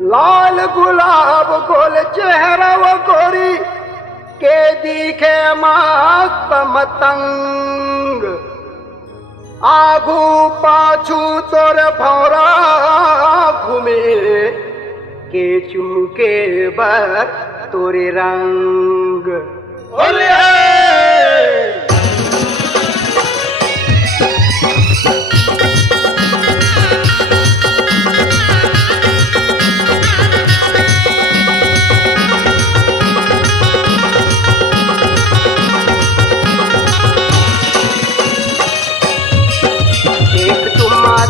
लाल गुलाब गोल चेहरा वो गोरी के दिखे मस्त मतंग। आगू पाछू तोर भौरा घूमे के चुमके बर तोरे रंग।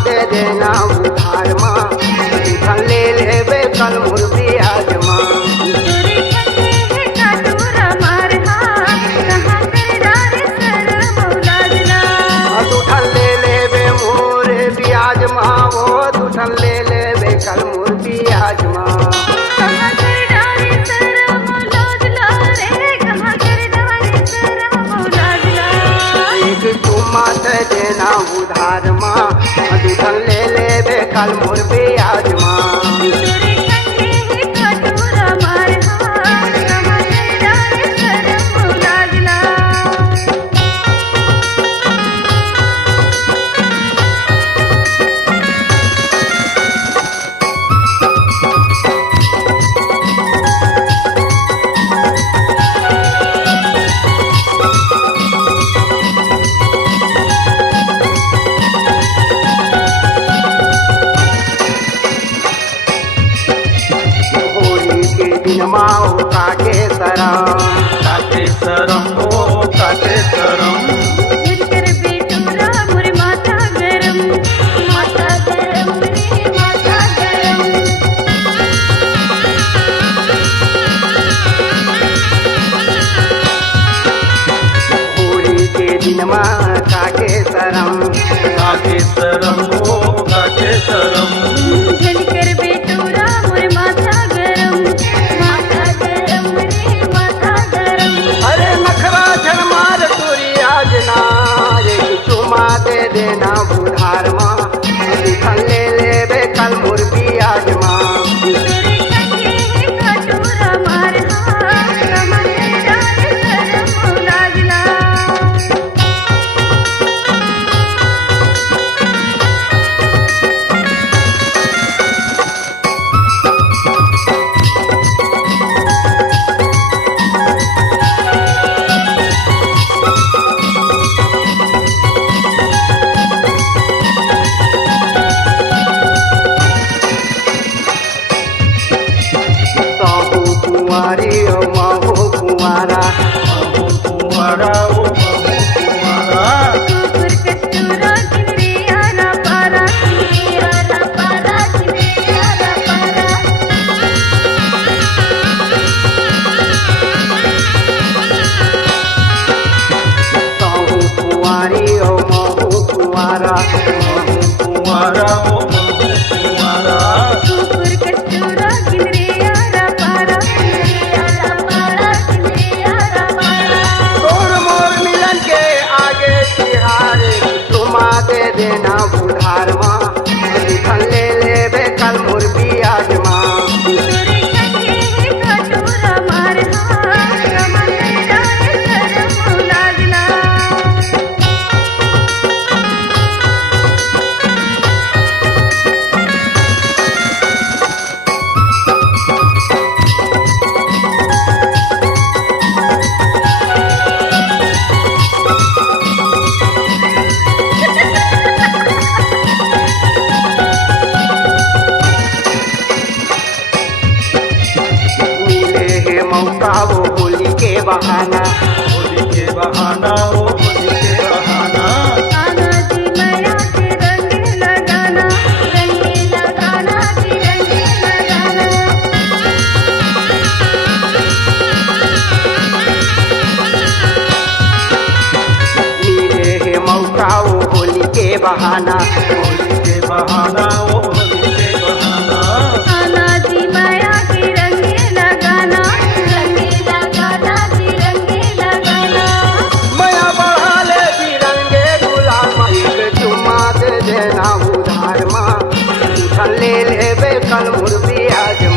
दे देना उधार माँ ले लेबे कल मुर्गी आजमा। दूठन ले लेबे मोरे ब्याज माँ वो दूठन ले लेबे कल मुर्गी आजमा। एक चुम्मा दे देना उधार माँ दूठन ले लेबे कल मुर्गी आजमा। माओ काटे सरम ओ काटे सरम। होली के दिन माँ काटे सरम ओ काटे सरम। दे देना उधार माँ दूठन ले लेबे कल मुर्गी आजमा। कुंवारी ओ महू कुंवारा ओ कुंवारा। कुंवारी ओ महू कुंवारा ओ कुंवारा। दे देना उधार माँ दूठन ले लेबे कल मुर्गी आजमा। मौका वो होली के बहाना ओ होली के बहाना। मिले है मौका वो होली के बहाना ओ होली के बहाना। मया बढ़ा ले बिरंगे गुलाम एक चुम्मा दे देना उधार माँ दूठन ले लेबे कल मुर्गी आजमा।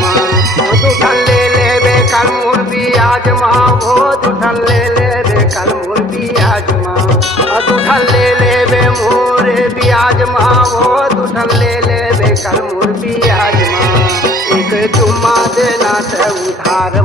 दूठन ले लेबे मोर ब्याज माँ वो दूठन ले लेबे कल मोर ब्याज माँ एक चुम्मा देना ते उधार